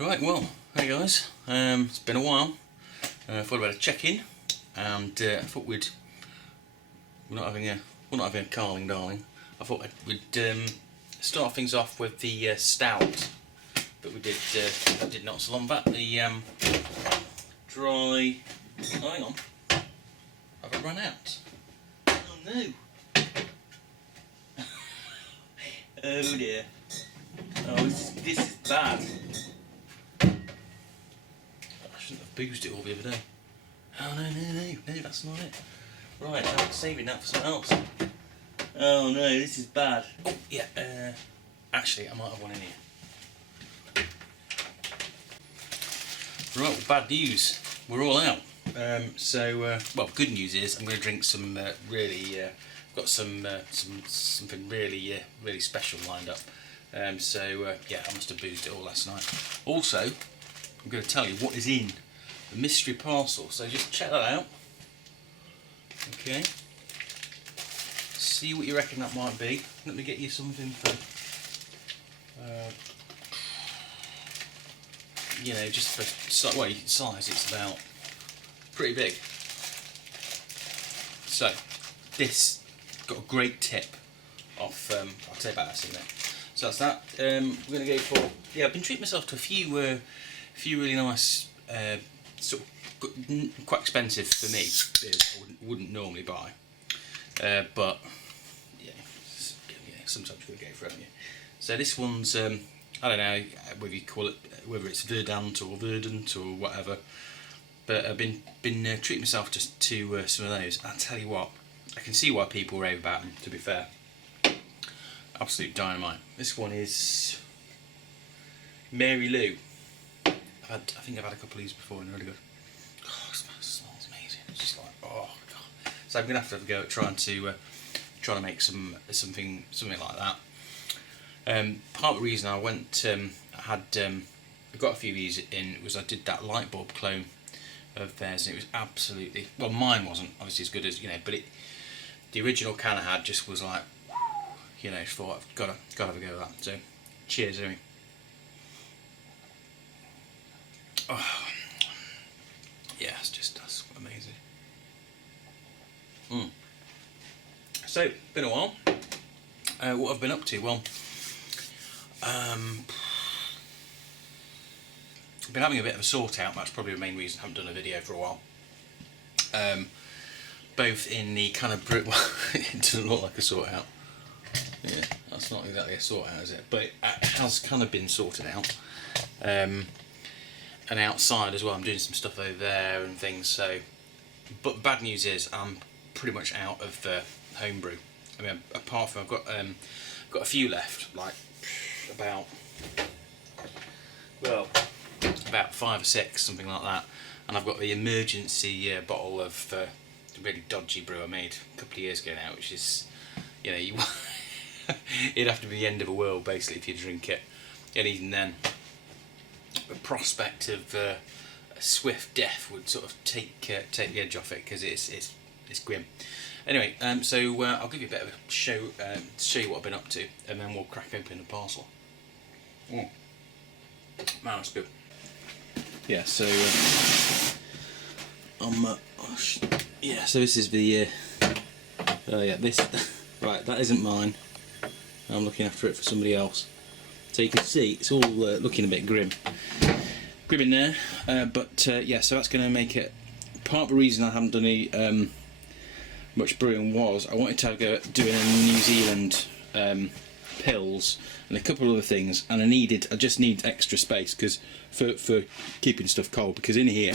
Right, well, hey guys, it's been a while. I thought I'd check in, and I thought we're not having a carling darling. I thought we'd start things off with the stout, but we did not so long back. The dry. Oh, hang on, have I run out? Oh no! Oh dear! Oh, this is bad. I've boozed it all the other day. Oh no, that's not it. Right, I'm saving that for something else. Oh no, this is bad. Oh yeah, actually I might have one in here. Right, well, bad news. We're all out. Well, good news is I'm going to drink some got something really special lined up. Yeah, I must have boozed it all last night. Also, I'm going to tell you what is in the mystery parcel, so just check that out. Okay. See what you reckon that might be. Let me get you something for, just for size, it's about pretty big. So, this got a great tip off, I'll tell you about that in a minute. So that's that. We're going to go for, I've been treating myself to a few really nice, sort of quite expensive for me beers I wouldn't normally buy, but sometimes you've got to go for it, haven't you? So this one's, I don't know whether you call it, whether it's Verdant or Verdant or whatever, but I've been treating myself to some of those. I'll tell you what, I can see why people rave about them, to be fair. Absolute dynamite. This one is Mary Lou. I think I've had a couple of these before and they're really good. Oh, it smells amazing. It's just like, oh god. So I'm gonna have to go at trying to make something like that. Part of the reason I went, I got a few of these in was I did that light bulb clone of theirs, and it was absolutely, well, mine wasn't obviously as good as, but the original can I had just was like, thought I've got to have a go at that. So, cheers, anyway. Oh, yeah, that's amazing. So, been a while. What I've been up to? Well, I've been having a bit of a sort out. That's probably the main reason I haven't done a video for a while. Both in the kind of it doesn't look like a sort out. Yeah, that's not exactly a sort out, is it? But it has kind of been sorted out. And outside as well, I'm doing some stuff over there and things. So, but bad news is I'm pretty much out of homebrew. I mean, apart from I've got a few left, like about 5 or 6, something like that. And I've got the emergency bottle of the really dodgy brew I made a couple of years ago now, which is, it'd have to be the end of the world basically if you drink it. And even then, the prospect of a swift death would sort of take the edge off it, because it's grim. Anyway, so I'll give you a bit of a show you what I've been up to, and then we'll crack open the parcel. Man, that's good. Yeah, so so this is the this right, that isn't mine. I'm looking after it for somebody else. So you can see it's all looking a bit grim in there, so that's going to make it. Part of the reason I haven't done any much brewing was I wanted to go doing a New Zealand pills and a couple of other things, and I just need extra space because for keeping stuff cold, because in here,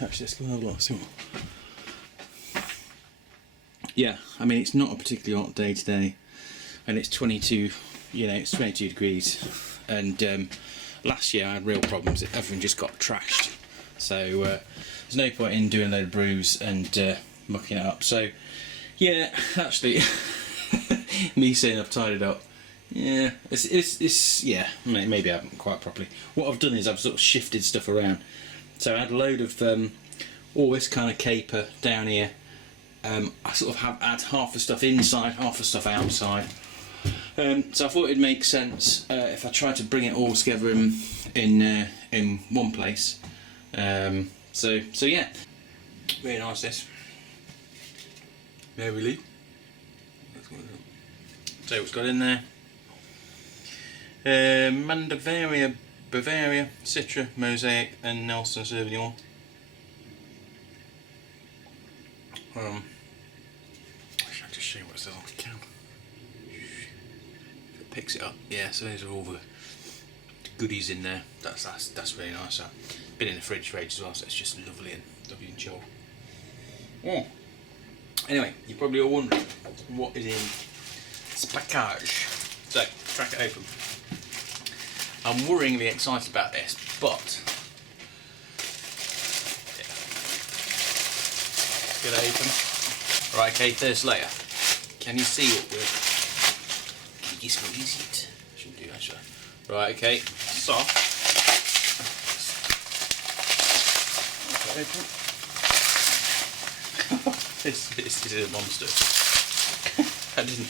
actually let's go and have a look. See what. Yeah, I mean, it's not a particularly hot day today, and it's 22 degrees, and last year I had real problems. Everything just got trashed, so there's no point in doing a load of brews and mucking it up. So yeah, actually me saying I've tidied up, yeah, it's maybe I haven't quite properly. What I've done is I've sort of shifted stuff around. So I had a load of all this kind of caper down here. I sort of had half the stuff inside, half the stuff outside. So I thought it'd make sense if I tried to bring it all together in one place. So yeah, really nice this. Mary Lee. So what's got in there? Mandavaria, Bavaria, Citra, Mosaic, and Nelson Sauvignon. I should just show you what it says on the can. If it picks it up, yeah. So those are all the goodies in there. That's really nice. Been in the fridge for ages as well, so it's just lovely and chilled. Yeah. Anyway, you're probably all wondering what is in this package. So crack it open. I'm worryingly excited about this, but yeah. Get it open. Right, okay, first layer. Can you see what we're... Can you squeeze it? Shouldn't do that, should I? Right, okay, soft. This is a monster. I didn't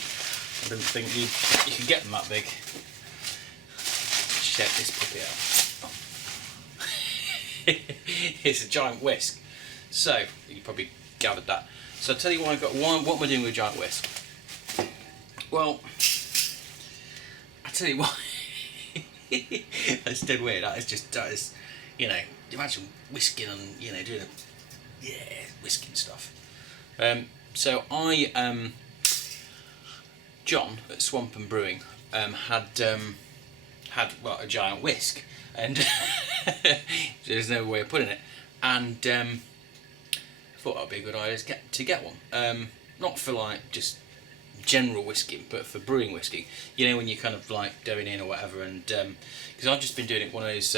think you could get them that big. Check this puppy out. It's a giant whisk. So you probably gathered that. So I'll tell you what am I doing with a giant whisk? Well, I tell you what. That's dead weird. That is, you know, imagine whisking and doing whisking stuff. So John at Swamp and Brewing had a giant whisk, and there's no way of putting it, and I thought that'd be a good idea to get one. Not for like just general whisking, but for brewing whisking. You know, when you kind of like doing in or whatever, and because I've just been doing it one of those,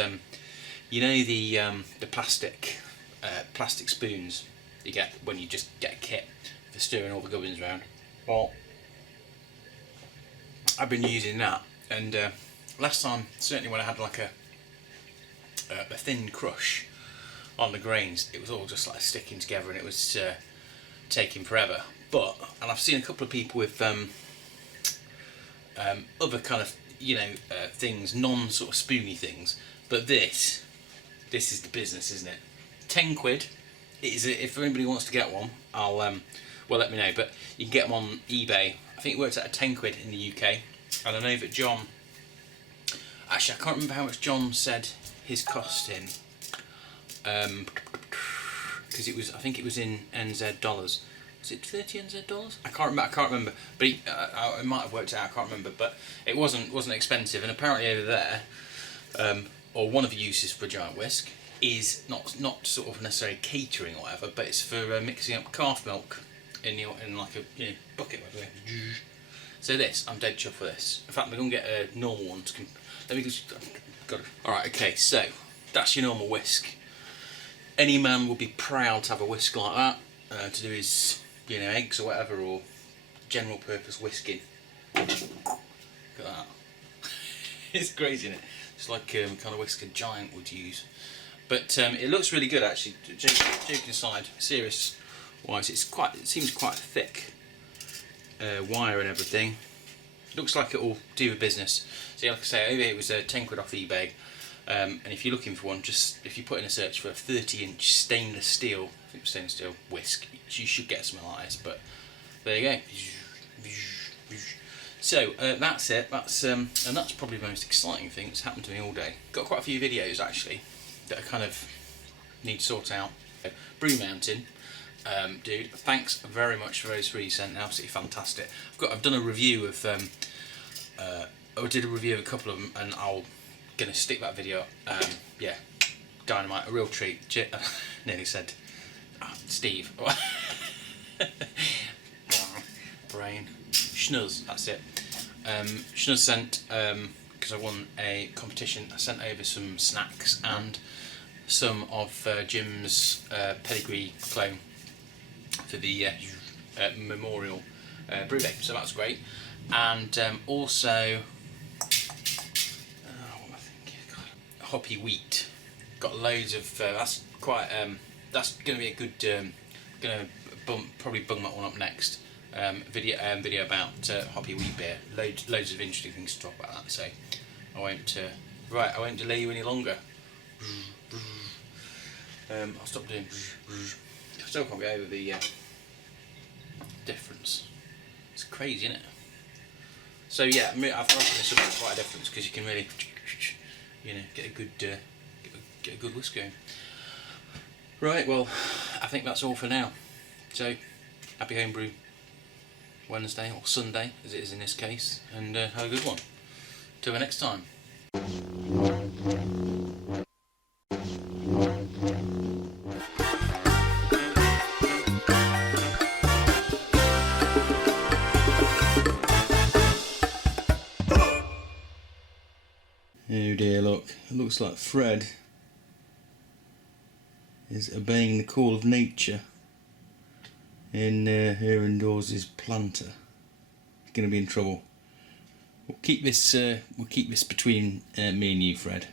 the plastic spoons you get when you just get a kit for stirring all the gubbins around. Well, I've been using that, and last time, certainly when I had like a thin crush on the grains, it was all just like sticking together, and it was taking forever. And I've seen a couple of people with other kind of things, non sort of spoony things, but this is the business, isn't it? £10. It is. If anybody wants to get one, I'll let me know. But you can get them on eBay. I think it works out at £10 in the UK, and I know that John. Actually, I can't remember how much John said his cost in, because it was. I think it was in NZ dollars. Was it 30 NZ dollars? I can't remember. But it might have worked out. I can't remember. But it wasn't expensive. And apparently over there, or one of the uses for a giant whisk is not sort of necessarily catering or whatever, but it's for mixing up calf milk in like a bucket. So I'm dead chuffed for this. In fact, we're gonna get a normal one. Let me just got it. All right, okay. So that's your normal whisk. Any man would be proud to have a whisk like that to do his eggs or whatever, or general purpose whisking. Look at that. It's crazy, isn't it? It's like kind of whisk a giant would use. But it looks really good actually. Joking aside, serious wise, it seems quite thick wire and everything. Looks like it will do the business. So like I say, over here it was £10 off eBay, and if you're looking for one, just if you put in a search for a 30-inch stainless steel, I think it's stainless steel whisk, you should get something like this. But there you go. So that's it. And that's probably the most exciting thing that's happened to me all day. Got quite a few videos actually that I kind of need to sort out. Brew Mountain, dude, thanks very much for those 3 you sent. Absolutely fantastic. I've done a review of I did a review of a couple of them, and I'm gonna stick that video up. Yeah, dynamite, a real treat. Nearly said Steve. Brain. Schnuz, that's it. Schnuz sent, because I won a competition, I sent over some snacks and some of Jim's pedigree clone for the memorial brew day, so that's great. And also, what am I thinking? God. Hoppy wheat. Got loads of. That's quite. That's going to be a good. Going to probably bung that one up next. video about hoppy wheat beer. Loads of interesting things to talk about that. So I won't delay you any longer. I'll stop doing. I still can't get over the difference. It's crazy, isn't it? So yeah, I've got this up quite a difference because you can really, get a good whisk going. Right, well, I think that's all for now. So, happy homebrew Wednesday, or Sunday as it is in this case, and have a good one. Till the next time. Oh dear, look, it looks like Fred is obeying the call of nature in Aaron Dawes' planter. He's going to be in trouble. We'll keep this between me and you, Fred.